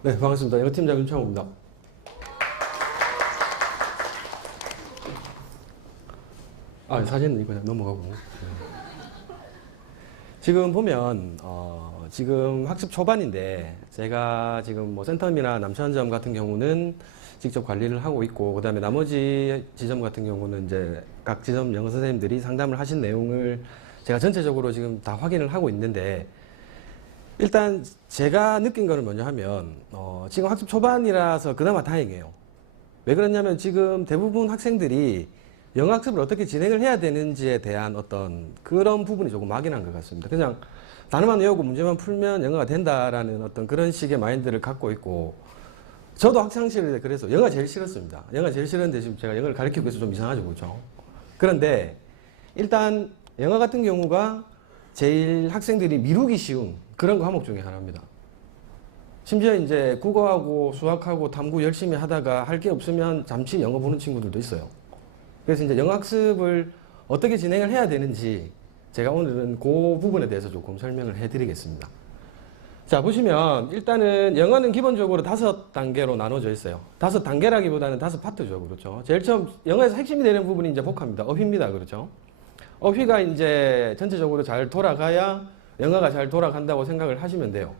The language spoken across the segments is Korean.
네, 반갑습니다. 영어팀장 윤창호입니다. 사진은 이거 넘어가고. 네. 지금 보면, 지금 학습 초반인데, 제가 지금 뭐 센텀이나 남천점 같은 경우는 직접 관리를 하고 있고, 그 다음에 나머지 지점 같은 경우는 이제 각 지점 영어 선생님들이 상담을 하신 내용을 제가 전체적으로 지금 다 확인을 하고 있는데, 일단 제가 느낀 거를 먼저 하면 지금 학습 초반이라서 그나마 다행이에요. 왜 그러냐면 지금 대부분 학생들이 영어 학습을 어떻게 진행을 해야 되는지에 대한 어떤 그런 부분이 조금 막연한 것 같습니다. 그냥 단어만 외우고 문제만 풀면 영어가 된다라는 어떤 그런 식의 마인드를 갖고 있고, 저도 학창시절에 그래서 영어가 제일 싫었습니다. 영어가 제일 싫었는데 지금 제가 영어를 가르치고 있어서 좀 이상하죠, 그렇죠? 그런데 일단 영어 같은 경우가 제일 학생들이 미루기 쉬운 그런 과목 중에 하나입니다. 심지어 이제 국어하고 수학하고 탐구 열심히 하다가 할 게 없으면 잠시 영어 보는 친구들도 있어요. 그래서 이제 영어 학습을 어떻게 진행을 해야 되는지 제가 오늘은 그 부분에 대해서 조금 설명을 해드리겠습니다. 자, 보시면 일단은 영어는 기본적으로 5단계로 나눠져 있어요. 5단계라기보다는 5파트죠. 그렇죠? 제일 처음 영어에서 핵심이 되는 부분이 이제 복합입니다. 어휘입니다. 그렇죠? 어휘가 이제 전체적으로 잘 돌아가야 영어가 잘 돌아간다고 생각을 하시면 돼요.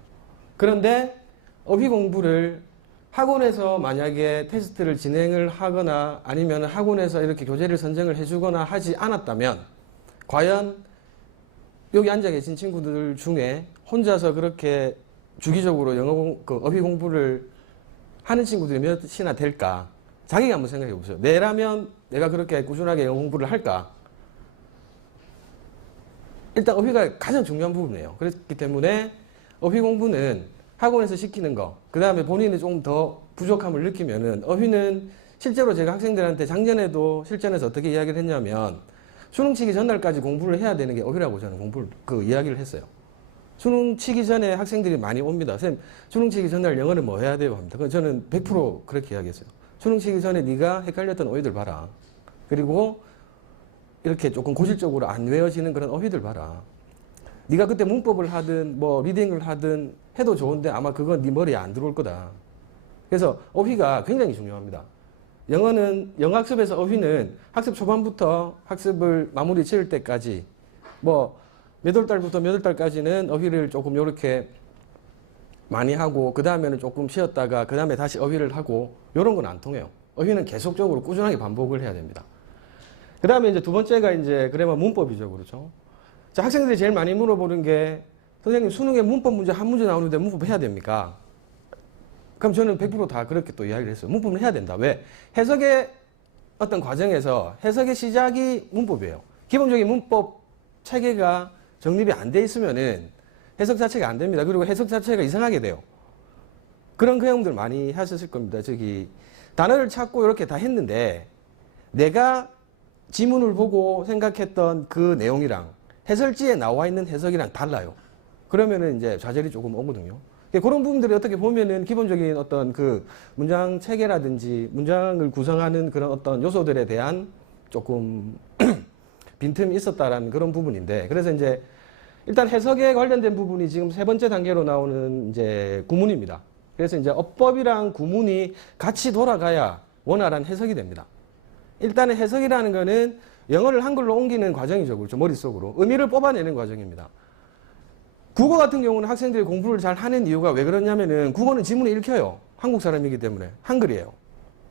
그런데 어휘 공부를 학원에서 만약에 테스트를 진행을 하거나 아니면 학원에서 이렇게 교재를 선정을 해주거나 하지 않았다면 과연 여기 앉아 계신 친구들 중에 혼자서 그렇게 주기적으로 어휘 공부를 하는 친구들이 몇이나 될까? 자기가 한번 생각해 보세요. 내라면 내가 그렇게 꾸준하게 영어 공부를 할까? 일단 어휘가 가장 중요한 부분이에요. 그렇기 때문에 어휘 공부는 학원에서 시키는 거, 그 다음에 본인이 좀 더 부족함을 느끼면은 어휘는 실제로 제가 학생들한테 작년에도 실전에서 어떻게 이야기를 했냐면 수능 치기 전날까지 공부를 해야 되는 게 어휘라고 저는 이야기를 했어요. 수능 치기 전에 학생들이 많이 옵니다. 선생님, 수능 치기 전날 영어는 뭐 해야 돼요? 합니다. 저는 100% 그렇게 이야기했어요. 수능 치기 전에 네가 헷갈렸던 어휘들 봐라. 그리고 이렇게 조금 고질적으로 안 외워지는 그런 어휘들 봐라. 네가 그때 문법을 하든 뭐 리딩을 하든 해도 좋은데 아마 그건 네 머리에 안 들어올 거다. 그래서 어휘가 굉장히 중요합니다. 영어 학습에서 어휘는 학습 초반부터 학습을 마무리 지을 때까지 뭐 몇 월 달부터 몇 월 달까지는 어휘를 조금 이렇게 많이 하고 그 다음에는 조금 쉬었다가 그 다음에 다시 어휘를 하고 이런 건 안 통해요. 어휘는 계속적으로 꾸준하게 반복을 해야 됩니다. 그 다음에 이제 두 번째가 이제 그래마 문법이죠. 그렇죠? 자, 학생들이 제일 많이 물어보는 게 선생님 수능에 문법 문제 한 문제 나오는데 문법 해야 됩니까? 그럼 저는 100% 다 그렇게 또 이야기를 했어요. 문법은 해야 된다. 왜? 해석의 어떤 과정에서 해석의 시작이 문법이에요. 기본적인 문법 체계가 정립이 안 돼 있으면은 해석 자체가 안 됩니다. 그리고 해석 자체가 이상하게 돼요. 그런 경험들 많이 하셨을 겁니다. 단어를 찾고 이렇게 다 했는데 내가 지문을 보고 생각했던 그 내용이랑 해설지에 나와 있는 해석이랑 달라요. 그러면은 이제 좌절이 조금 오거든요. 그런 부분들이 어떻게 보면은 기본적인 어떤 그 문장 체계라든지 문장을 구성하는 그런 어떤 요소들에 대한 조금 빈틈이 있었다라는 그런 부분인데, 그래서 이제 일단 해석에 관련된 부분이 지금 세 번째 단계로 나오는 이제 구문입니다. 그래서 이제 어법이랑 구문이 같이 돌아가야 원활한 해석이 됩니다. 일단은 해석이라는 거는 영어를 한글로 옮기는 과정이죠. 그렇죠? 머릿속으로. 의미를 뽑아내는 과정입니다. 국어 같은 경우는 학생들이 공부를 잘 하는 이유가 왜 그러냐면은 국어는 지문에 읽혀요. 한국 사람이기 때문에. 한글이에요.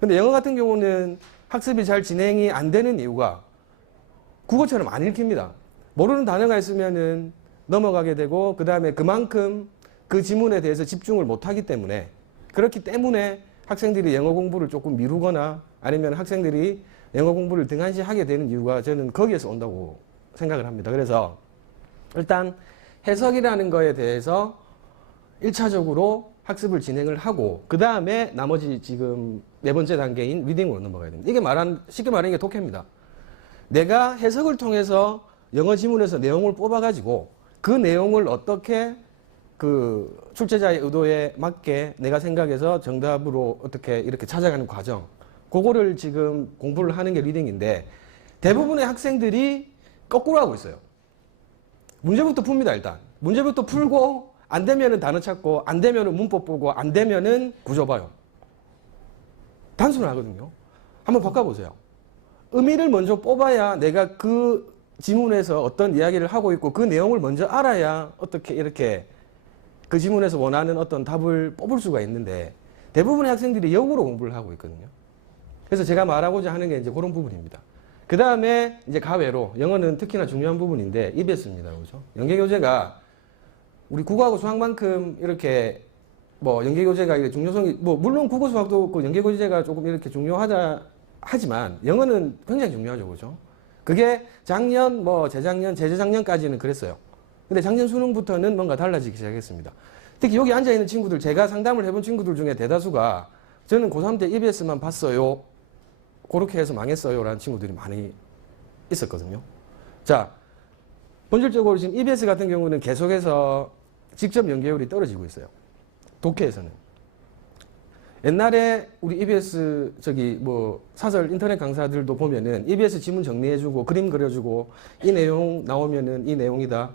근데 영어 같은 경우는 학습이 잘 진행이 안 되는 이유가 국어처럼 안 읽힙니다. 모르는 단어가 있으면은 넘어가게 되고 그 다음에 그만큼 그 지문에 대해서 집중을 못 하기 때문에, 그렇기 때문에 학생들이 영어 공부를 조금 미루거나 아니면 학생들이 영어 공부를 등한시하게 되는 이유가 저는 거기에서 온다고 생각을 합니다. 그래서 일단 해석이라는 거에 대해서 1차적으로 학습을 진행을 하고 그 다음에 나머지 지금 네 번째 단계인 리딩으로 넘어가야 됩니다. 이게 쉽게 말하는 게 독해입니다. 내가 해석을 통해서 영어 지문에서 내용을 뽑아가지고 그 내용을 어떻게 그 출제자의 의도에 맞게 내가 생각해서 정답으로 어떻게 이렇게 찾아가는 과정, 그거를 지금 공부를 하는 게 리딩인데, 대부분의 학생들이 거꾸로 하고 있어요. 문제부터 풉니다. 일단 문제부터 풀고 안 되면은 단어 찾고, 안 되면은 문법 보고, 안 되면은 구조 봐요. 단순하거든요. 한번 바꿔보세요. 의미를 먼저 뽑아야 내가 그 지문에서 어떤 이야기를 하고 있고 그 내용을 먼저 알아야 어떻게 이렇게 그 지문에서 원하는 어떤 답을 뽑을 수가 있는데 대부분의 학생들이 역으로 공부를 하고 있거든요. 그래서 제가 말하고자 하는 게 이제 그런 부분입니다. 그 다음에 이제 가외로 영어는 특히나 중요한 부분인데 EBS입니다. 그죠? 연계교재가 우리 국어하고 수학만큼 이렇게 뭐 연계교재가 이렇게 중요성이 뭐 물론 국어 수학도 그 연계교재가 조금 이렇게 중요하다 하지만 영어는 굉장히 중요하죠. 그죠? 그게 작년 뭐 재작년 재재작년까지는 그랬어요. 근데 작년 수능부터는 뭔가 달라지기 시작했습니다. 특히 여기 앉아있는 친구들, 제가 상담을 해본 친구들 중에 대다수가 저는 고3 때 EBS만 봤어요. 그렇게 해서 망했어요. 라는 친구들이 많이 있었거든요. 자, 본질적으로 지금 EBS 같은 경우는 계속해서 직접 연계율이 떨어지고 있어요. 독해에서는. 옛날에 우리 EBS 뭐 사설 인터넷 강사들도 보면은 EBS 지문 정리해주고 그림 그려주고 이 내용 나오면은 이 내용이다.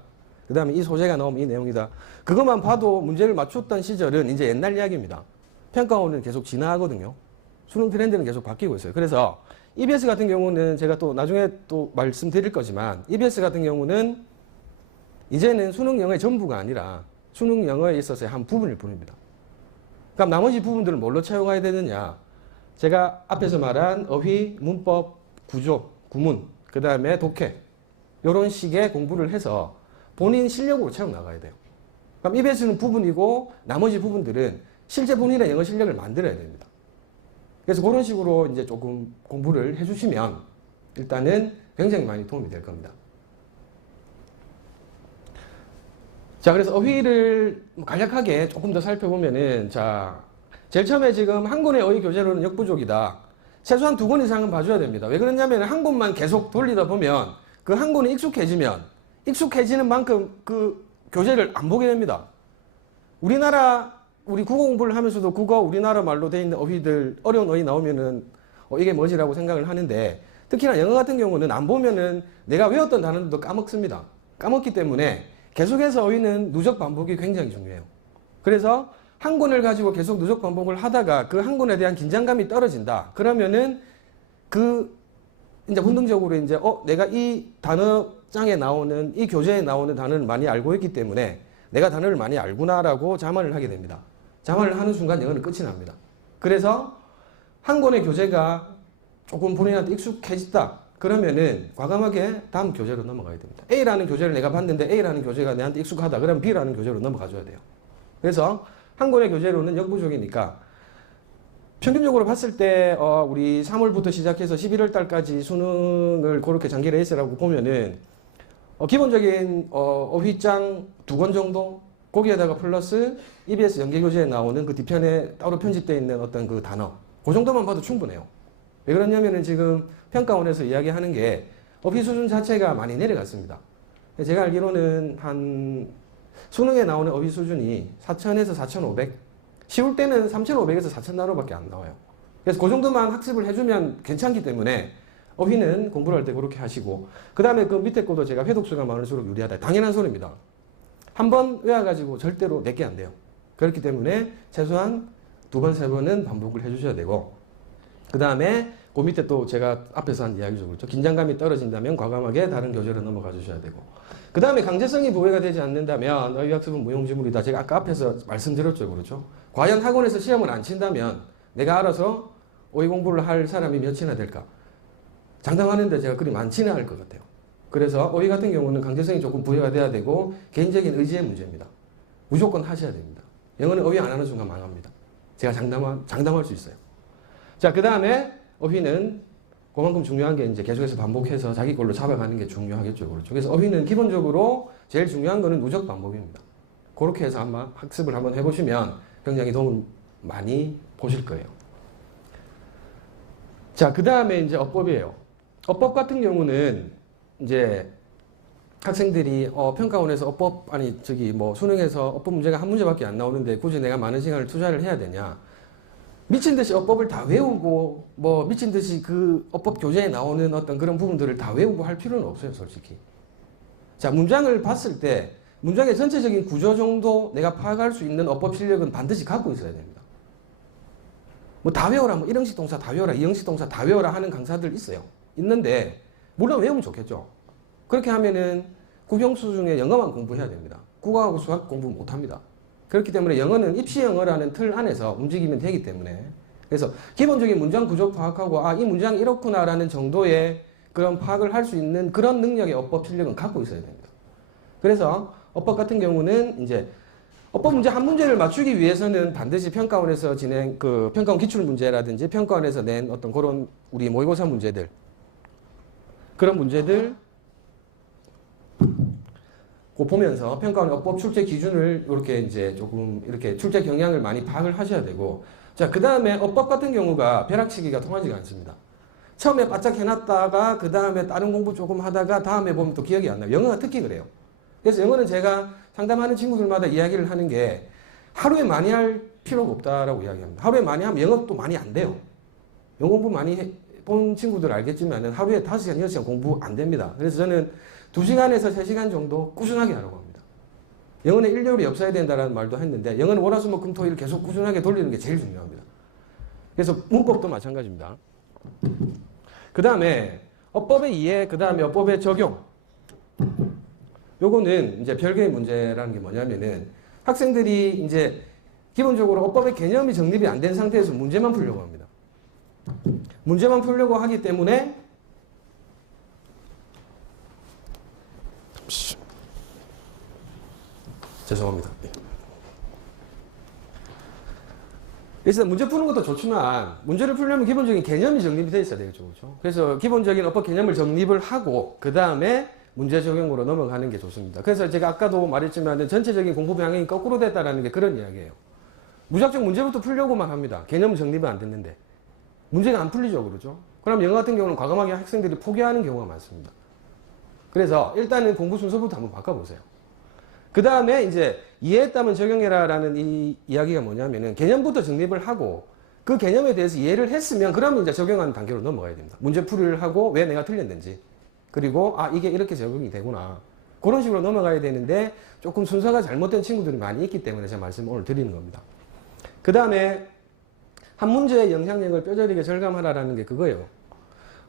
그 다음에 이 소재가 나오면 이 내용이다. 그것만 봐도 문제를 맞췄던 시절은 이제 옛날 이야기입니다. 평가원은 계속 진화하거든요. 수능 트렌드는 계속 바뀌고 있어요. 그래서 EBS 같은 경우는 제가 또 나중에 또 말씀드릴 거지만 EBS 같은 경우는 이제는 수능 영어의 전부가 아니라 수능 영어에 있어서의 한 부분일 뿐입니다. 그럼 나머지 부분들을 뭘로 채워가야 되느냐? 제가 앞에서 말한 어휘, 문법, 구조, 구문, 그 다음에 독해 이런 식의 공부를 해서 본인 실력으로 채워나가야 돼요. 그럼 EBS는 부분이고 나머지 부분들은 실제 본인의 영어 실력을 만들어야 됩니다. 그래서 그런 식으로 이제 조금 공부를 해주시면 일단은 굉장히 많이 도움이 될 겁니다. 자, 그래서 어휘를 간략하게 조금 더 살펴보면은, 자, 제일 처음에 지금 한 권의 어휘 교재로는 역부족이다. 최소한 2권 이상은 봐줘야 됩니다. 왜 그러냐면 한 권만 계속 돌리다 보면 그 한 권이 익숙해지면 익숙해지는 만큼 그 교재를 안 보게 됩니다. 우리 국어 공부를 하면서도 국어 우리나라 말로 돼 있는 어휘들, 어려운 어휘 나오면은 이게 뭐지라고 생각을 하는데 특히나 영어 같은 경우는 안 보면은 내가 외웠던 단어들도 까먹습니다. 까먹기 때문에 계속해서 어휘는 누적 반복이 굉장히 중요해요. 그래서 한 권을 가지고 계속 누적 반복을 하다가 그 한 권에 대한 긴장감이 떨어진다. 그러면은 이제 본능적으로 이제 내가 이 단어장에 나오는 이 교재에 나오는 단어를 많이 알고 있기 때문에 내가 단어를 많이 알구나라고 자만을 하게 됩니다. 자만을 하는 순간 영어는 끝이 납니다. 그래서 한 권의 교재가 조금 본인한테 익숙해졌다. 그러면은 과감하게 다음 교재로 넘어가야 됩니다. A라는 교재를 내가 봤는데 A라는 교재가 내한테 익숙하다. 그러면 B라는 교재로 넘어가줘야 돼요. 그래서 한 권의 교재로는 역부족이니까 평균적으로 봤을 때 우리 3월부터 시작해서 11월 달까지 수능을 그렇게 장기 레이스라고 보면은 기본적인 어휘장 2권 정도 거기에다가 플러스 EBS 연계교재에 나오는 그 뒤편에 따로 편집되어 있는 어떤 그 단어 그 정도만 봐도 충분해요. 왜 그러냐면은 지금 평가원에서 이야기하는 게 어휘 수준 자체가 많이 내려갔습니다. 제가 알기로는 한 수능에 나오는 어휘 수준이 4,000에서 4,500 쉬울 때는 3,500에서 4,000단어밖에 안 나와요. 그래서 그 정도만 학습을 해주면 괜찮기 때문에 어휘는 공부를 할 때 그렇게 하시고 그 다음에 그 밑에 거도 제가 회독수가 많을수록 유리하다. 당연한 소리입니다. 한 번 외워가지고 절대로 내게 안 돼요. 그렇기 때문에 최소한 2번, 3번은 반복을 해주셔야 되고 그 다음에 그 밑에 또 제가 앞에서 한 이야기죠. 그렇죠? 긴장감이 떨어진다면 과감하게 다른 교재로 넘어가 주셔야 되고 그 다음에 강제성이 부여가 되지 않는다면 어휘학습은 무용지물이다. 제가 아까 앞에서 말씀드렸죠. 그렇죠? 과연 학원에서 시험을 안 친다면 내가 알아서 어휘 공부를 할 사람이 몇이나 될까? 장담하는데 제가 그리 많지는 않을 것 같아요. 그래서 어휘 같은 경우는 강제성이 조금 부여가 돼야 되고 개인적인 의지의 문제입니다. 무조건 하셔야 됩니다. 영어는 어휘 안 하는 순간 망합니다. 제가 장담할 수 있어요. 자, 그 다음에 어휘는 그만큼 중요한 게 이제 계속해서 반복해서 자기 걸로 잡아가는 게 중요하겠죠. 그렇죠. 그래서 어휘는 기본적으로 제일 중요한 거는 누적 반복입니다. 그렇게 해서 한번 학습을 한번 해보시면 굉장히 도움을 많이 보실 거예요. 자, 그 다음에 이제 어법이에요. 어법 같은 경우는 이제 학생들이 평가원에서 수능에서 어법 문제가 한 문제밖에 안 나오는데 굳이 내가 많은 시간을 투자를 해야 되냐. 미친 듯이 어법을 다 외우고 미친 듯이 그 어법 교재에 나오는 어떤 그런 부분들을 다 외우고 할 필요는 없어요, 솔직히. 자, 문장을 봤을 때 문장의 전체적인 구조 정도 내가 파악할 수 있는 어법 실력은 반드시 갖고 있어야 됩니다. 뭐 다 외워라, 뭐 1형식 동사 다 외워라, 2형식 동사 다 외워라 하는 강사들 있어요. 있는데 물론 외우면 좋겠죠. 그렇게 하면은 국영수 중에 영어만 공부해야 됩니다. 국어하고 수학 공부 못합니다. 그렇기 때문에 영어는 입시 영어라는 틀 안에서 움직이면 되기 때문에, 그래서 기본적인 문장 구조 파악하고 이 문장이 이렇구나라는 정도의 그런 파악을 할 수 있는 그런 능력의 어법 실력은 갖고 있어야 됩니다. 그래서 어법 같은 경우는 이제 어법 문제 한 문제를 맞추기 위해서는 반드시 평가원에서 진행 평가원 기출 문제라든지 평가원에서 낸 어떤 그런 우리 모의고사 문제들, 그런 문제들 보면서 평가원의 어법 출제 기준을 이렇게 이제 조금 이렇게 출제 경향을 많이 파악을 하셔야 되고, 자, 그 다음에 어법 같은 경우가 벼락치기가 통하지가 않습니다. 처음에 바짝 해놨다가 그 다음에 다른 공부 조금 하다가 다음에 보면 또 기억이 안 나요. 영어가 특히 그래요. 그래서 영어는 제가 상담하는 친구들마다 이야기를 하는 게 하루에 많이 할 필요가 없다라고 이야기합니다. 하루에 많이 하면 영어도 많이 안 돼요. 영어 공부 많이 본 친구들 알겠지만 하루에 5시간, 6시간 공부 안 됩니다. 그래서 저는 2시간에서 3시간 정도 꾸준하게 하라고 합니다. 영어는 일요일이 없어야 된다는 말도 했는데 영어는 월화수목금토일 계속 꾸준하게 돌리는 게 제일 중요합니다. 그래서 문법도 마찬가지입니다. 그 다음에 어법의 이해, 그 다음에 어법의 적용. 요거는 이제 별개의 문제라는 게 뭐냐면은 학생들이 이제 기본적으로 어법의 개념이 정립이 안 된 상태에서 문제만 풀려고 합니다. 문제만 풀려고 하기 때문에 죄송합니다. 그래서 문제 푸는 것도 좋지만 문제를 풀려면 기본적인 개념이 정립이 되어 있어야 되겠죠. 그렇죠? 그래서 기본적인 어법 개념을 정립을 하고 그 다음에 문제 적용으로 넘어가는 게 좋습니다. 그래서 제가 아까도 말했지만 전체적인 공부 방향이 거꾸로 됐다는 게 그런 이야기예요. 무작정 문제부터 풀려고만 합니다. 개념 정립은 안 됐는데 문제가 안 풀리죠. 그렇죠? 그럼 영어 같은 경우는 과감하게 학생들이 포기하는 경우가 많습니다. 그래서 일단은 공부 순서부터 한번 바꿔보세요. 그 다음에 이제 이해했다면 적용해라라는 이 이야기가 뭐냐면은 개념부터 정립을 하고 그 개념에 대해서 이해를 했으면 그러면 이제 적용하는 단계로 넘어가야 됩니다. 문제풀이를 하고 왜 내가 틀렸는지, 그리고 이게 이렇게 적용이 되구나, 그런 식으로 넘어가야 되는데 조금 순서가 잘못된 친구들이 많이 있기 때문에 제가 말씀을 오늘 드리는 겁니다. 그 다음에 한 문제의 영향력을 뼈저리게 절감하라라는 게 그거예요.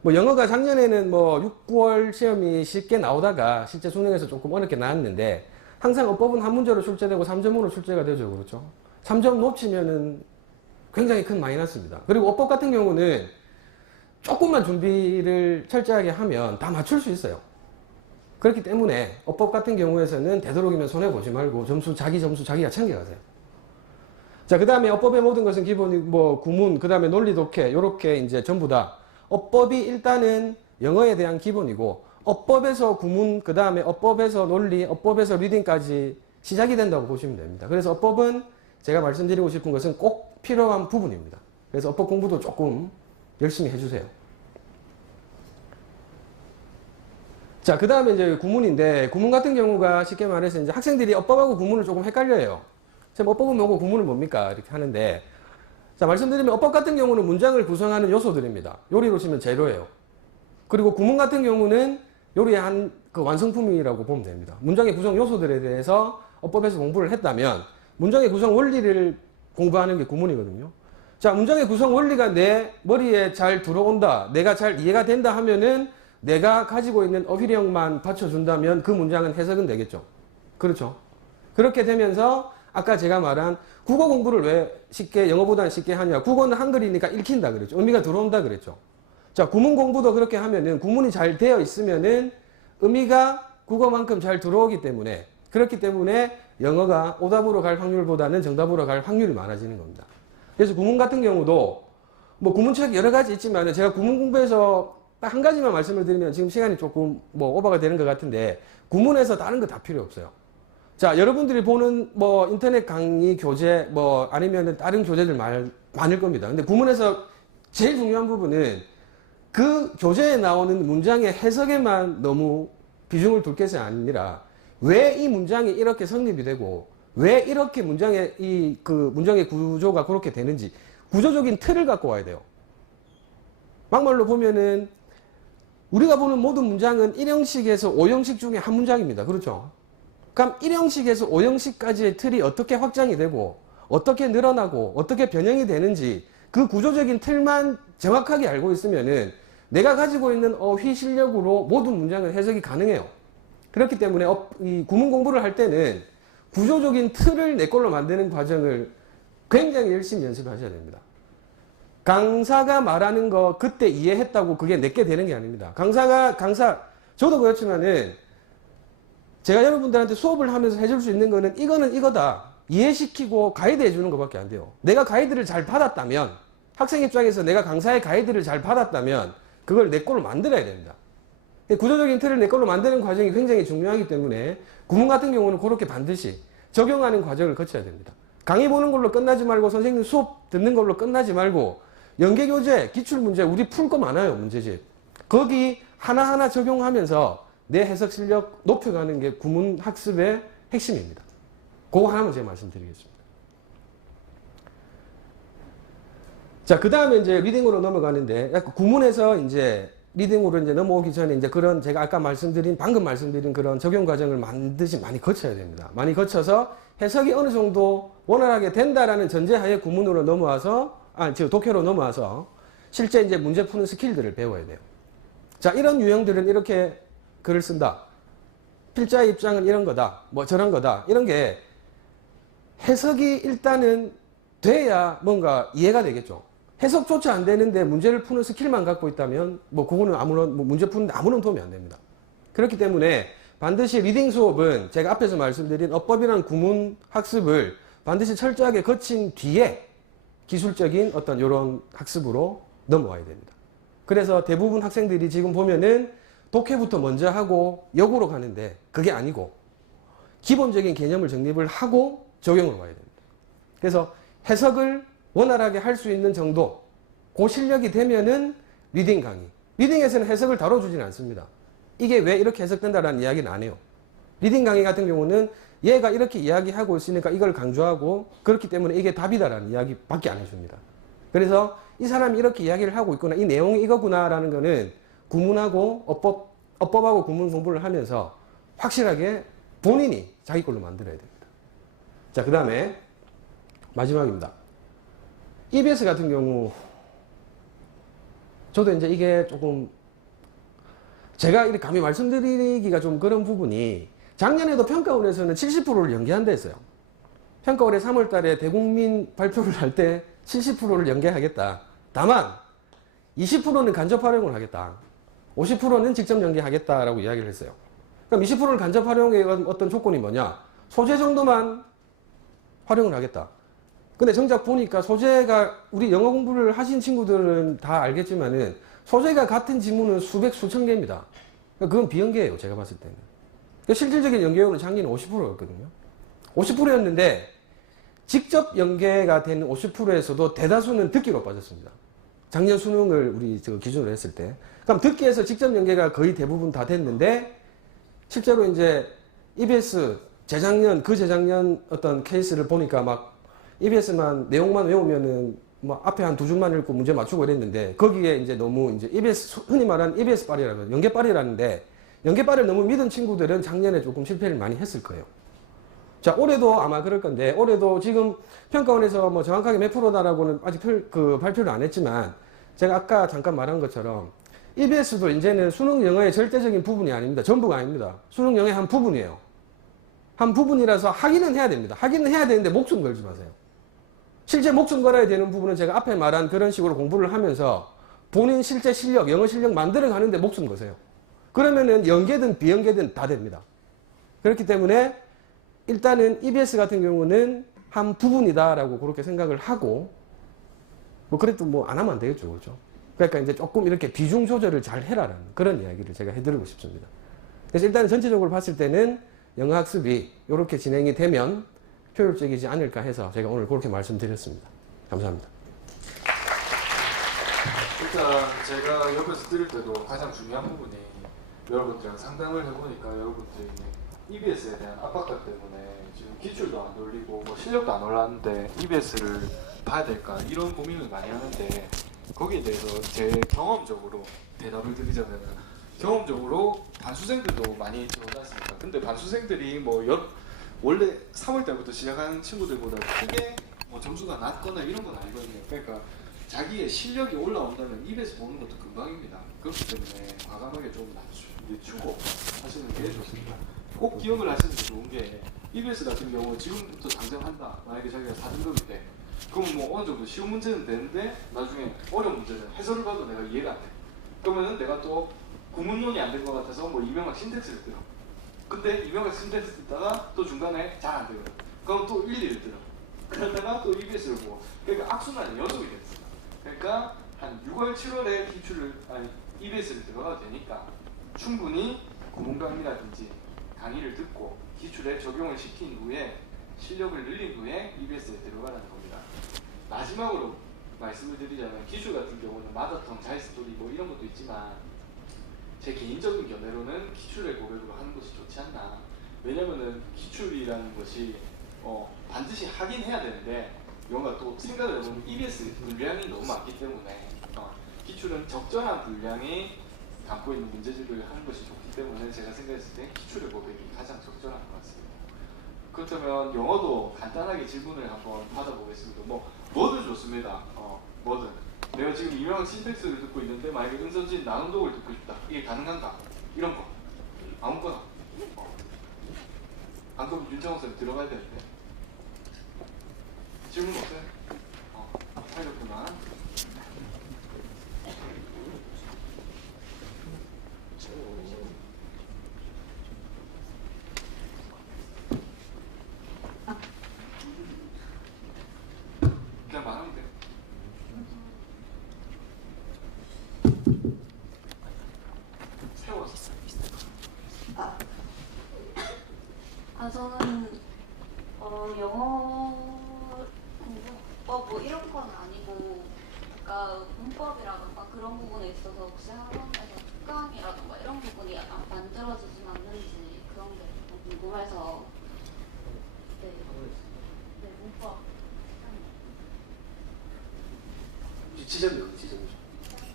뭐 영어가 작년에는 뭐 6, 9월 시험이 쉽게 나오다가 실제 수능에서 조금 어렵게 나왔는데 항상 어법은 한 문제로 출제되고 3점으로 출제가 되죠. 그렇죠? 3점 놓치면은 굉장히 큰 마이너스입니다. 그리고 어법 같은 경우는 조금만 준비를 철저하게 하면 다 맞출 수 있어요. 그렇기 때문에 어법 같은 경우에서는 되도록이면 손해보지 말고 자기 점수 자기가 챙겨가세요. 자, 그 다음에 어법의 모든 것은 기본이 뭐 구문, 그 다음에 논리 독해, 요렇게 이제 전부 다 어법이 일단은 영어에 대한 기본이고 어법에서 구문, 그 다음에 어법에서 논리, 어법에서 리딩까지 시작이 된다고 보시면 됩니다. 그래서 어법은 제가 말씀드리고 싶은 것은 꼭 필요한 부분입니다. 그래서 어법 공부도 조금 열심히 해주세요. 자, 그 다음에 이제 구문인데, 구문 같은 경우가 쉽게 말해서 이제 학생들이 어법하고 구문을 조금 헷갈려요. 쌤, 어법은 뭐고 구문은 뭡니까? 이렇게 하는데, 자, 말씀드리면 어법 같은 경우는 문장을 구성하는 요소들입니다. 요리로 치면 재료예요. 그리고 구문 같은 경우는 요리의 한 그 완성품이라고 보면 됩니다. 문장의 구성 요소들에 대해서 어법에서 공부를 했다면 문장의 구성 원리를 공부하는 게 구문이거든요. 자, 문장의 구성 원리가 내 머리에 잘 들어온다, 내가 잘 이해가 된다 하면은 내가 가지고 있는 어휘력만 받쳐준다면 그 문장은 해석은 되겠죠. 그렇죠? 그렇게 되면서 아까 제가 말한 국어 공부를 왜 쉽게 영어보다는 쉽게 하냐, 국어는 한글이니까 읽힌다 그랬죠. 의미가 들어온다 그랬죠. 자, 구문 공부도 그렇게 하면은 구문이 잘 되어 있으면은 의미가 국어만큼 잘 들어오기 때문에, 그렇기 때문에 영어가 오답으로 갈 확률보다는 정답으로 갈 확률이 많아지는 겁니다. 그래서 구문 같은 경우도 뭐 구문책 여러 가지 있지만 제가 구문 공부에서 딱 한 가지만 말씀을 드리면 지금 시간이 조금 뭐 오버가 되는 것 같은데 구문에서 다른 거 다 필요 없어요. 자, 여러분들이 보는 뭐 인터넷 강의 교재 뭐 아니면 다른 교재들 많을 겁니다. 근데 구문에서 제일 중요한 부분은 그 교재에 나오는 문장의 해석에만 너무 비중을 둘 것이 아니라 왜 이 문장이 이렇게 성립이 되고 왜 이렇게 문장의 문장의 구조가 그렇게 되는지 구조적인 틀을 갖고 와야 돼요. 막말로 보면은 우리가 보는 모든 문장은 1형식에서 5형식 중에 한 문장입니다. 그렇죠? 그럼 1형식에서 5형식까지의 틀이 어떻게 확장이 되고 어떻게 늘어나고 어떻게 변형이 되는지 그 구조적인 틀만 정확하게 알고 있으면은 내가 가지고 있는 어휘 실력으로 모든 문장을 해석이 가능해요. 그렇기 때문에 이 구문 공부를 할 때는 구조적인 틀을 내 걸로 만드는 과정을 굉장히 열심히 연습하셔야 됩니다. 강사가 말하는 거 그때 이해했다고 그게 내게 되는 게 아닙니다. 저도 그렇지만은 제가 여러분들한테 수업을 하면서 해줄 수 있는 거는 이거는 이거다. 이해시키고 가이드 해주는 것밖에 안 돼요. 내가 가이드를 잘 받았다면, 학생 입장에서 내가 강사의 가이드를 잘 받았다면 그걸 내 걸로 만들어야 됩니다. 구조적인 틀을 내 걸로 만드는 과정이 굉장히 중요하기 때문에 구문 같은 경우는 그렇게 반드시 적용하는 과정을 거쳐야 됩니다. 강의 보는 걸로 끝나지 말고 선생님 수업 듣는 걸로 끝나지 말고 연계교재, 기출문제 우리 풀 거 많아요. 문제집. 거기 하나하나 적용하면서 내 해석 실력 높여가는 게 구문 학습의 핵심입니다. 그거 하나만 제가 말씀드리겠습니다. 자, 그 다음에 이제 리딩으로 넘어가는데, 약간 구문에서 이제 리딩으로 이제 넘어오기 전에 이제 그런 제가 아까 방금 말씀드린 그런 적용 과정을 반드시 많이 거쳐야 됩니다. 많이 거쳐서 해석이 어느 정도 원활하게 된다라는 전제하에 구문으로 넘어와서, 즉 독해로 넘어와서 실제 이제 문제 푸는 스킬들을 배워야 돼요. 자, 이런 유형들은 이렇게 글을 쓴다. 필자의 입장은 이런 거다. 뭐 저런 거다. 이런 게 해석이 일단은 돼야 뭔가 이해가 되겠죠. 해석조차 안 되는데 문제를 푸는 스킬만 갖고 있다면 뭐 그거는 문제 푸는데 아무런 도움이 안 됩니다. 그렇기 때문에 반드시 리딩 수업은 제가 앞에서 말씀드린 어법이라는 구문 학습을 반드시 철저하게 거친 뒤에 기술적인 어떤 이런 학습으로 넘어와야 됩니다. 그래서 대부분 학생들이 지금 보면은 독해부터 먼저 하고 역으로 가는데 그게 아니고 기본적인 개념을 정립을 하고 적용으로 와야 됩니다. 그래서 해석을 원활하게 할 수 있는 정도, 그 실력이 되면은 리딩 강의. 리딩에서는 해석을 다뤄주지는 않습니다. 이게 왜 이렇게 해석된다라는 이야기는 안 해요. 리딩 강의 같은 경우는 얘가 이렇게 이야기하고 있으니까 이걸 강조하고 그렇기 때문에 이게 답이다라는 이야기밖에 안 해줍니다. 그래서 이 사람이 이렇게 이야기를 하고 있구나, 이 내용이 이거구나라는 거는 구문하고 어법하고 구문 공부를 하면서 확실하게 본인이 자기 걸로 만들어야 됩니다. 자, 그 다음에 마지막입니다. EBS 같은 경우 저도 이제 이게 조금 제가 이렇게 감히 말씀드리기가 좀 그런 부분이 작년에도 평가원에서는 70%를 연계한다 했어요. 평가원에 3월 달에 대국민 발표를 할 때 70%를 연계하겠다. 다만 20%는 간접 활용을 하겠다. 50%는 직접 연계하겠다라고 이야기를 했어요. 그럼 20%를 간접 활용의 어떤 조건이 뭐냐? 소재 정도만 활용을 하겠다. 근데 정작 보니까 소재가 우리 영어 공부를 하신 친구들은 다 알겠지만은 소재가 같은 지문은 수백 수천 개입니다. 그건 비연계예요. 제가 봤을 때는. 실질적인 연계율은 작년에 50%였거든요. 50%였는데 직접 연계가 되는 50%에서도 대다수는 듣기로 빠졌습니다. 작년 수능을 우리 기준으로 했을 때. 그럼 듣기에서 직접 연계가 거의 대부분 다 됐는데 실제로 이제 EBS 재작년 어떤 케이스를 보니까 막 EBS만 내용만 외우면은 뭐 앞에 한 2줄만 읽고 문제 맞추고 이랬는데 거기에 이제 너무 이제 EBS 흔히 말하는 EBS 빨이라는 연계빨이라는데 연계빨을 너무 믿은 친구들은 작년에 조금 실패를 많이 했을 거예요. 자, 올해도 아마 그럴 건데 올해도 지금 평가원에서 뭐 정확하게 몇 프로다라고는 아직 발표를 안 했지만 제가 아까 잠깐 말한 것처럼 EBS도 이제는 수능 영어의 절대적인 부분이 아닙니다. 전부가 아닙니다. 수능 영어의 한 부분이에요. 한 부분이라서 하기는 해야 됩니다. 하기는 해야 되는데 목숨 걸지 마세요. 실제 목숨 걸어야 되는 부분은 제가 앞에 말한 그런 식으로 공부를 하면서 본인 실제 실력, 영어 실력 만들어 가는데 목숨 거세요. 그러면은 연계든 비연계든 다 됩니다. 그렇기 때문에 일단은 EBS 같은 경우는 한 부분이다라고 그렇게 생각을 하고 뭐 그래도 뭐 안 하면 안 되겠죠. 그렇죠? 그러니까 이제 조금 이렇게 비중 조절을 잘 해라라는 그런 이야기를 제가 해드리고 싶습니다. 그래서 일단 전체적으로 봤을 때는 영어 학습이 이렇게 진행이 되면 효율적이지 않을까 해서 제가 오늘 그렇게 말씀드렸습니다. 감사합니다. 일단 제가 옆에서 들을 때도 가장 중요한 부분이 여러분들이랑 상담을 해보니까 여러분들이 EBS에 대한 압박감 때문에 지금 기출도 안 돌리고 뭐 실력도 안 올랐는데 EBS를 봐야 될까 이런 고민을 많이 하는데 거기에 대해서 제 경험적으로 대답을 드리자면 경험적으로 반수생들도 많이 들어오지 않습니까? 근데 반수생들이 원래 3월 달부터 시작하는 친구들보다 크게 뭐 점수가 낮거나 이런 건 아니거든요. 그러니까 자기의 실력이 올라온다면 입에서 보는 것도 금방입니다. 그렇기 때문에 과감하게 좀 늦추고 하시는 게 좋습니다. 꼭 기억을 하시는 게 좋은 게 EBS 같은 경우 지금부터 당장 한다. 만약에 자기가 4등급이 돼. 그럼 뭐 어느 정도 쉬운 문제는 되는데 나중에 어려운 문제는 해설을 봐도 내가 이해가 안 돼. 그러면은 내가 또 구문론이 안 된 것 같아서 뭐 이명학 신텍스를 들어. 근데 이명학 신텍스 듣다가 또 중간에 잘 안 되거든. 그럼 또 일리를 들어. 그러다가 또 EBS를 보고. 그러니까 악순환이 연속이 됐어. 그러니까 한 6월, 7월에 EBS를 들어가도 되니까 충분히 구문 강의라든지 강의를 듣고 기출에 적용을 시킨 후에 실력을 늘린 후에 EBS에 들어가라는 겁니다. 마지막으로 말씀을 드리자면 기출 같은 경우는 마더텅, 자이스토리 뭐 이런 것도 있지만 제 개인적인 견해로는 기출을 고백으로 하는 것이 좋지 않나. 왜냐면은 기출이라는 것이 반드시 하긴 해야 되는데 영어가 또 생각을 해보면 EBS 분량이 너무 많기 때문에 기출은 적절한 분량이 담고 있는 문제집을 하는 것이 좋기 때문에 제가 생각했을 때 기출의 고백이 가장 적절한 것 같습니다. 그렇다면 영어도 간단하게 질문을 한번 받아보겠습니다. 뭐든 좋습니다. 뭐든. 내가 지금 이명학 신텍스를 듣고 있는데 만약에 은선진 나눔독을 듣고 싶다. 이게 가능한가? 이런 거. 아무거나. 방금 윤창호 쌤 들어가야 되는데. 질문 없어요? 하셨구나. 그냥 말하면 돼. 세워서. 저는 영어 공부법 뭐 이런 건 아니고, 그러니까 문법이라던가 그런 부분에 있어서 혹시 학원에서 특강이라던가 이런 부분이 만들어지진 않는지 그런 게 좀 궁금해서. 네, 문법. 지점이죠.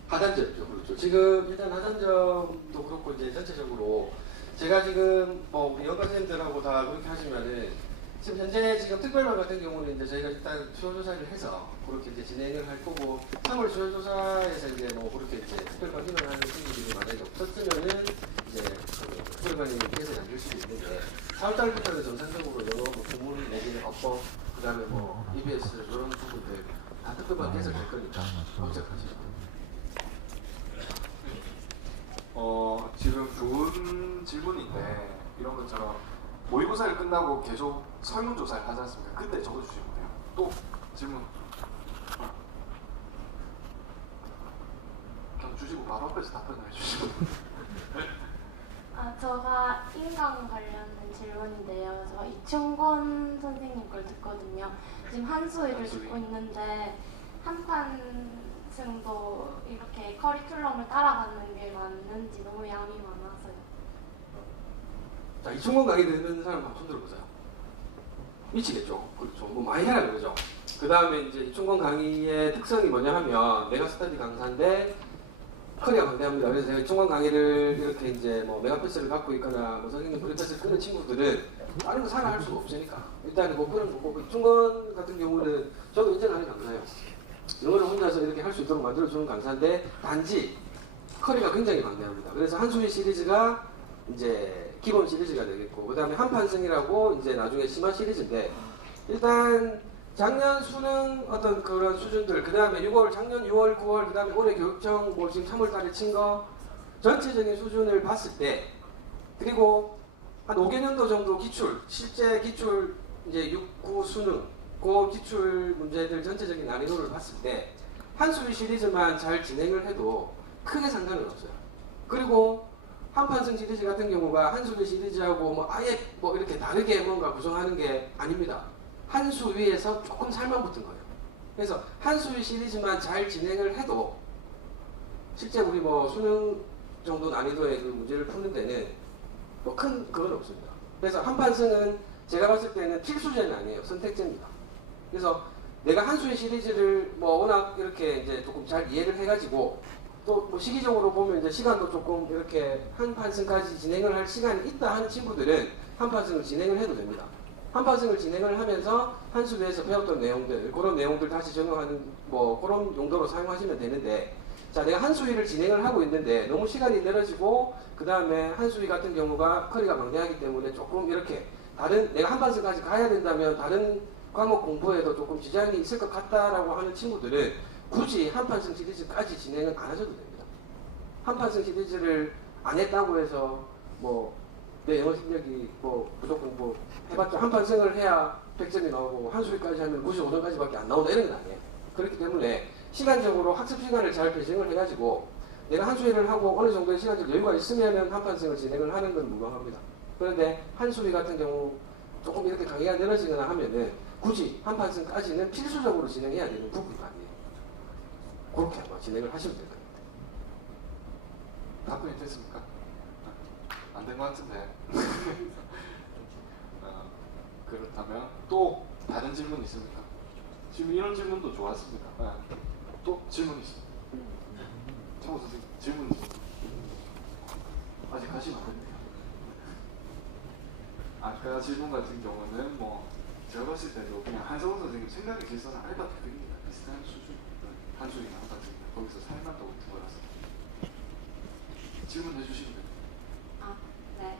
하단점이죠. 그렇죠. 지금 일단 하단점도 그렇고 이제 전체적으로 제가 지금 우리 여과생들하고 다 그렇게 하시면은 지금 현재 지금 특별반 같은 경우는 이제 저희가 일단 수요조사를 해서 그렇게 이제 진행을 할 거고 3월 수요조사에서 이제 그렇게 이제 특별반 희망하는 친구들이 만약에 없었으면은 이제 특별반이 계속 잠길 수도 있는데 4월달부터는 정상적으로 영어 구문 내지는 어법 그다음에 EBS 이런 부분들 다 특별반 계속 할 거니까 걱정하시죠. 지금 좋은 질문인데 이런 것처럼 모의고사를 끝나고 계속 설문조사를 하지 않습니까? 그때 적어주시면 돼요. 또 질문. 그냥 주시고 바로 앞에서 답변을 해주시면 제가 인강 관련된 질문인데요. 저 이충권 선생님 걸 듣거든요. 지금 한수위를 듣고 있는데 한판승도 이렇게 커리큘럼을 따라가는 게 맞는지 너무 양이 많아서요. 자, 이충권 강의 듣는 사람 한번 손 들어보세요. 미치겠죠? 그렇죠. 많이 해라 그러죠. 그 다음에 이제 이충권 강의의 특성이 뭐냐 하면 메가스터디 강사인데 커리가 강대합니다. 그래서 제가 이충권 강의를 이렇게 이제 메가패스를 갖고 있거나 선생님 프리패스를 끄는 친구들은 다른 거 사라 할 수가 없으니까 일단 그런 거고 이충권 같은 경우는 저도 인정하는 강사예요. 영어를 혼자서 이렇게 할 수 있도록 만들어주는 강사인데 단지 커리가 굉장히 강대합니다. 그래서 한수위 시리즈가 이제 기본 시리즈가 되겠고 그 다음에 한판승이라고 이제 나중에 심화 시리즈인데 일단 작년 수능 어떤 그런 수준들 그 다음에 작년 6월 9월 그 다음에 올해 교육청 지금 3월 달에 친 거 전체적인 수준을 봤을 때 그리고 한 5개년도 정도 기출 실제 기출 이제 6, 9 수능 그 기출 문제들 전체적인 난이도를 봤을 때 한수위 시리즈만 잘 진행을 해도 크게 상관은 없어요. 그리고 한판승 시리즈 같은 경우가 한수위 시리즈하고 아예 이렇게 다르게 뭔가 구성하는 게 아닙니다. 한수위에서 조금 살만 붙은 거예요. 그래서 한수위 시리즈만 잘 진행을 해도 실제 우리 수능 정도 난이도의 그 문제를 푸는 데는 큰 그건 없습니다. 그래서 한판승은 제가 봤을 때는 필수제는 아니에요. 선택제입니다. 그래서 내가 한수위 시리즈를 워낙 이렇게 이제 조금 잘 이해를 해가지고 또 뭐 시기적으로 보면 이제 시간도 조금 이렇게 한 판승까지 진행을 할 시간이 있다 하는 친구들은 한 판승을 진행을 해도 됩니다. 한 판승을 진행을 하면서 한 수에서 배웠던 내용들, 그런 내용들 다시 적용하는 뭐 그런 용도로 사용하시면 되는데, 자, 내가 한 수위를 진행을 하고 있는데 너무 시간이 늘어지고 그 다음에 한 수위 같은 경우가 커리가 방대하기 때문에 조금 이렇게 다른 내가 한 판승까지 가야 된다면 다른 과목 공부에도 조금 지장이 있을 것 같다라고 하는 친구들은 굳이 한 판승 시리즈까지 진행은 안 하셔도 됩니다. 한 판승 시리즈를 안 했다고 해서 뭐 내 영어 실력이 뭐 무조건 뭐 해봤자 한 판승을 해야 100점이 나오고 한 수위까지 하면 95점까지밖에 안 나온다 이런 건 아니에요. 그렇기 때문에 시간적으로 학습 시간을 잘 배정을 해가지고 내가 한 수위를 하고 어느 정도의 시간적 여유가 있으면은 한 판승을 진행을 하는 건 무방합니다. 그런데 한 수위 같은 경우 조금 이렇게 강의가 늘어지거나 하면은 굳이 한 판승까지는 필수적으로 진행해야 되는 부분이 아니에요. 그렇게 아마 진행을 하시면 될 겁니다. 답변이 됐습니까? 안 된 것 같은데. 그렇다면 또 다른 질문 있습니까? 지금 이런 질문도 좋았습니다. 또 질문 있습니다. 창호 선생님 질문 있습니다. 아직 하시면 안 됩니다. 아까 질문 같은 경우는 뭐 제가 봤을 때도 그냥 한성훈 선생님 생각이 있어서 알바 대표입니다. 비슷한 수준. 한수이나 한바탕이나 거기서 살만도 같은 거라서 질문해 주시면 됩니다. 네,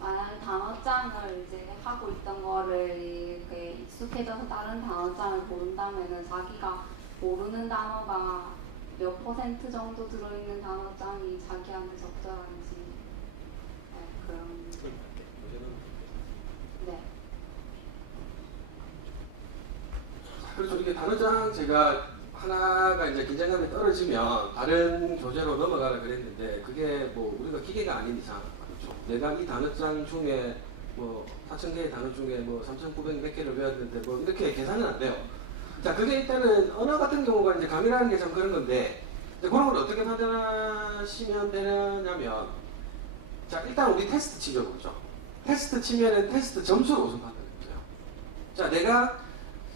만약에 단어장을 이제 하고 있던 거를 이렇게 익숙해져서 다른 단어장을 모른다면은 자기가 모르는 단어가 몇 % 정도 들어있는 단어장이 자기한테 적절한지 그런. 네. 그렇죠. 이게 단어장 제가 하나가 이제 긴장감이 떨어지면 다른 교재로 넘어가라 그랬는데 그게 뭐 우리가 기계가 아닌 이상 그렇죠. 내가 이 단어장 중에 뭐 4,000개의 단어 중에 뭐 3,900몇 개를 외웠는데 뭐 이렇게 계산은 안 돼요. 자, 그게 일단은 언어 같은 경우가 이제 감이라는 게 참 그런 건데 이제 그런 걸 어떻게 판단하시면 되느냐면 자, 일단 우리 테스트 치죠, 그렇죠? 테스트 치면은 테스트 점수로 우선 판단해보세요. 자, 내가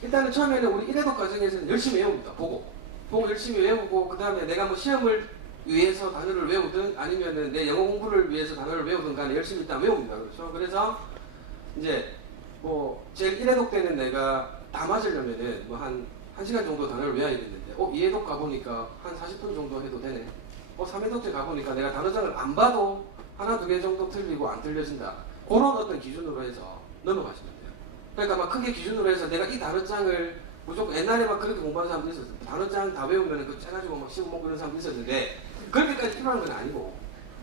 일단은 처음에는 우리 1회독 과정에서는 열심히 외웁니다. 보고 열심히 외우고 그 다음에 내가 뭐 시험을 위해서 단어를 외우든 아니면은 내 영어 공부를 위해서 단어를 외우든 간에 열심히 일단 외웁니다. 그렇죠? 그래서 이제 뭐 제일 1회독 때는 내가 다 맞으려면은 뭐 한 1시간 정도 단어를 외워야겠는데 2회독 가보니까 한 40분 정도 해도 되네. 3회독 때 가보니까 내가 단어장을 안 봐도 하나 두 개 정도 틀리고 안 틀려진다. 그런 어떤 기준으로 해서 넘어가시면 돼요. 그러니까 막 크게 기준으로 해서 내가 이 단어장을 무조건 옛날에 막 그렇게 공부하는 사람도 있었어요. 단어장 다 외우면 그 짜가지고 막 시험 먹고 그런 사람도 있었는데 그렇게까지 필요한 건 아니고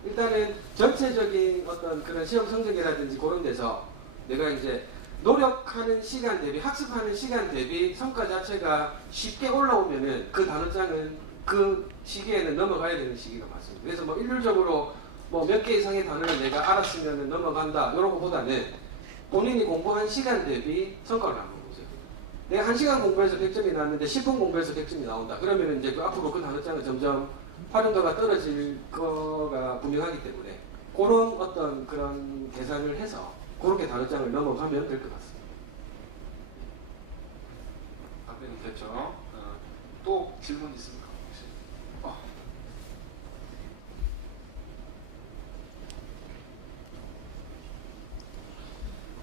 일단은 전체적인 어떤 그런 시험 성적이라든지 그런 데서 내가 이제 노력하는 시간 대비 학습하는 시간 대비 성과 자체가 쉽게 올라오면은 그 단어장은 그 시기에는 넘어가야 되는 시기가 맞습니다. 그래서 뭐 일률적으로 뭐 몇 개 이상의 단어를 내가 알았으면 넘어간다 이런 것보다는 본인이 공부한 시간 대비 성과를 한번 보세요. 내가 1시간 공부해서 100점이 나왔는데 10분 공부해서 100점이 나온다. 그러면 이제 그 앞으로 그 단어장은 점점 활용도가 떨어질 거가 분명하기 때문에 그런 어떤 그런 계산을 해서 그렇게 단어장을 넘어가면 될 것 같습니다. 답변이 됐죠? 또 질문 있습니까? 혹시?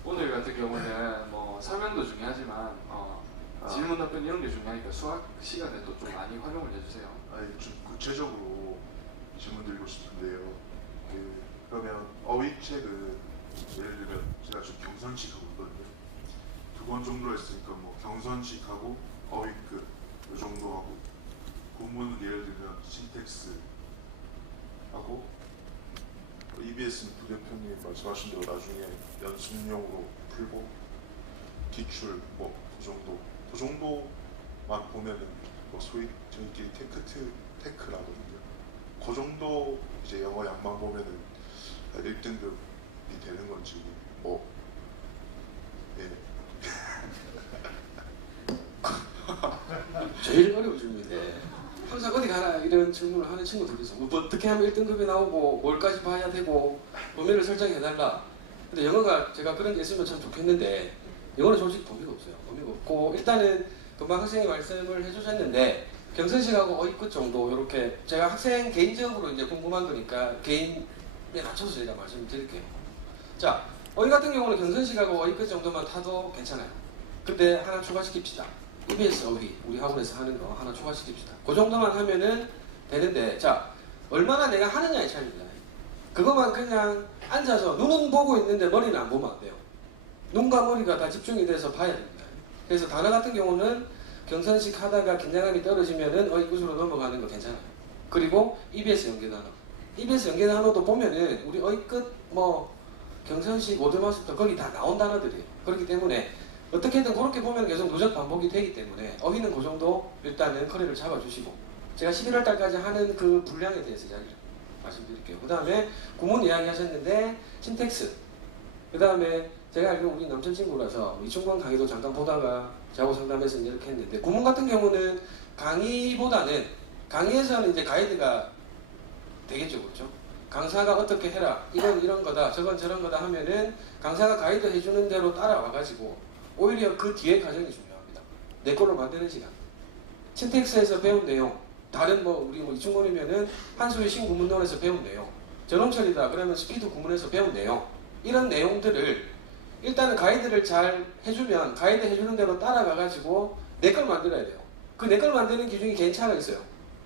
오늘 같은 경우는 뭐 설명도 중요하지만 질문 답변 이런 게 중요하니까 수학 시간에도 좀 많이 활용을 해주세요. 좀 구체적으로 질문 드리고 싶은데요. 그러면 어휘책은 예를 들면 제가 좀 경선식 하고 있거든요. 2권 정도 했으니까 뭐 경선식하고 어휘급 이 정도 하고 구문은 예를 들면 신텍스 하고 EBS는 부대표님 말씀하신 대로 나중에 연습용으로 풀고 기출 뭐 그 정도만 보면은 뭐 소위 저희끼리 테크라거든요. 그 정도 이제 영어 양만 보면은 1등급이 되는 건지 뭐 예. 제일 어려운 질문인데 항상 어디 가나 이런 질문을 하는 친구들이 있어. 뭐 어떻게 하면 1등급이 나오고 뭘까지 봐야 되고 범위를 설정해달라. 근데 영어가 제가 그런 게 있으면 참 좋겠는데 영어는 솔직히 범위가 없어요. 범위가 없고 일단은 금방 선생님이 말씀을 해주셨는데 경선식하고 어휘끝 정도 이렇게 제가 학생 개인적으로 이제 궁금한 거니까 개인에 맞춰서 제가 말씀드릴게요. 자, 어휘 같은 경우는 경선식하고 어휘끝 정도만 타도 괜찮아요. 근데 하나 추가시킵시다. EBS 어휘 우리 학원에서 하는 거 하나 추가시킵시다. 그 정도만 하면은 되는데, 자, 얼마나 내가 하느냐의 차이입니다. 그것만 그냥 앉아서 눈은 보고 있는데 머리는 안 보면 안 돼요. 눈과 머리가 다 집중이 돼서 봐야 됩니다. 그래서 단어 같은 경우는 경선식 하다가 긴장감이 떨어지면은 어휘끝으로 넘어가는 거 괜찮아요. 그리고 EBS 연계 단어. EBS 연계 단어도 보면은 우리 어휘끝 뭐 경선식 오드마스터 거기 다 나온 단어들이에요. 그렇기 때문에 어떻게든 그렇게 보면 계속 누적 반복이 되기 때문에 어휘는 그 정도 일단은 커리를 잡아주시고, 제가 11월 달까지 하는 그 분량에 대해서 이야기를 말씀드릴게요. 그 다음에 구문 이야기 하셨는데 신텍스, 그 다음에 제가 알기로 우리 남천 친구라서 이충권 강의도 잠깐 보다가 저하고 상담해서 이렇게 했는데, 구문 같은 경우는 강의보다는 강의에서는 이제 가이드가 되겠죠, 그렇죠? 강사가 어떻게 해라, 이건 이런 거다, 저건 저런 거다 하면은 강사가 가이드 해주는 대로 따라와가지고 오히려 그 뒤에 과정이 중요합니다. 내 걸로 만드는 시간. 신텍스에서 배운 내용, 다른 뭐 우리 뭐 이충권이면은 한수의 신구문론에서 배운 내용, 전홍철이다 그러면 스피드 구문에서 배운 내용, 이런 내용들을 일단은 가이드를 잘 해주면 가이드 해주는 대로 따라가가지고 내 걸 만들어야 돼요. 그 내 걸 만드는 기준이 개인차가 있어요.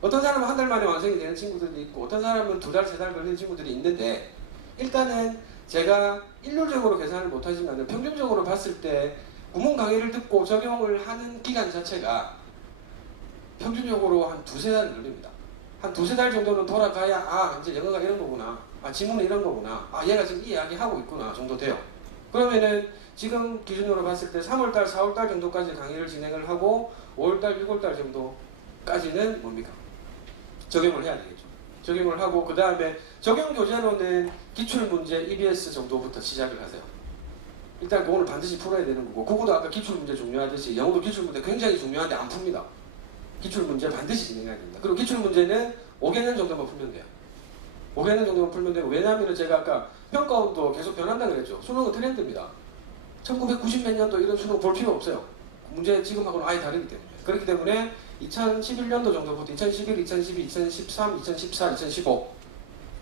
어떤 사람은 한 달 만에 완성이 되는 친구들이 있고 어떤 사람은 2달, 3달 걸리는 친구들이 있는데, 일단은 제가 일률적으로 계산을 못하지만 평균적으로 봤을 때 구문 강의를 듣고 적용을 하는 기간 자체가 평균적으로 한 2-3달 걸립니다. 한 2-3달 정도는 돌아가야 아 이제 영어가 이런 거구나, 아 지문은 이런 거구나, 아 얘가 지금 이 이야기 하고 있구나 정도 돼요. 그러면은 지금 기준으로 봤을 때 3월달, 4월달 정도까지 강의를 진행을 하고 5월달, 6월달 정도까지는 뭡니까? 적용을 해야 되겠죠. 적용을 하고 그 다음에 적용 교재로는 기출문제 EBS 정도부터 시작을 하세요. 일단 그거는 반드시 풀어야 되는 거고, 그거도 아까 기출문제 중요하듯이 영어도 기출문제 굉장히 중요한데 안 풉니다. 기출문제 반드시 진행해야 됩니다. 그리고 기출문제는 5개년 정도만 풀면 돼요. 5개년 정도만 풀면 되고, 왜냐하면 제가 아까 평가원도 계속 변한다 그랬죠. 수능은 트렌드입니다. 1990몇 년도 이런 수능 볼 필요 없어요. 문제 지금하고는 아예 다르기 때문에. 그렇기 때문에 2011년도 정도부터 2011, 2012, 2013, 2014, 2015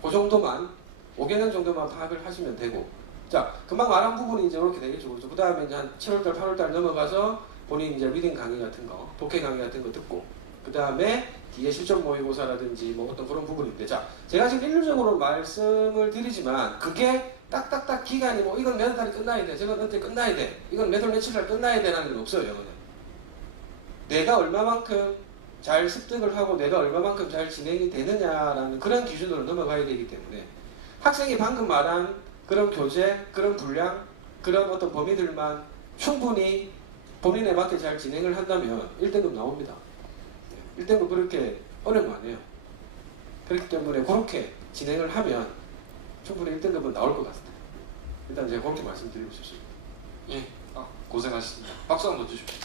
그 정도만 5개년 정도만 파악을 하시면 되고, 자 금방 말한 부분이 이제 이렇게 되겠죠. 그 다음에 이제 한 7월달, 8월달 넘어가서 본인 이제 리딩 강의 같은 거, 독해 강의 같은 거 듣고, 그 다음에 뒤에 실전 모의고사라든지 뭐 어떤 그런 부분인데, 자 제가 지금 일률적으로 말씀을 드리지만 그게 딱딱딱 기간이 뭐 이건 몇 달이 끝나야 돼, 저건 언제 끝나야 돼, 이건 몇 월 며칠 날 끝나야 되라는 건 없어요. 영어는 내가 얼마만큼 잘 습득을 하고 내가 얼마만큼 잘 진행이 되느냐라는 그런 기준으로 넘어가야 되기 때문에, 학생이 방금 말한 그런 교재, 그런 분량, 그런 어떤 범위들만 충분히 본인에 맞게 잘 진행을 한다면 1등급 나옵니다. 1등급 그렇게 어려운 거 아니에요. 그렇기 때문에 그렇게 진행을 하면 충분히 1등급은 나올 것 같습니다. 일단 제가 그렇게 말씀드리고 싶습니다. 예, 고생하셨습니다. 박수 한번 주십시오.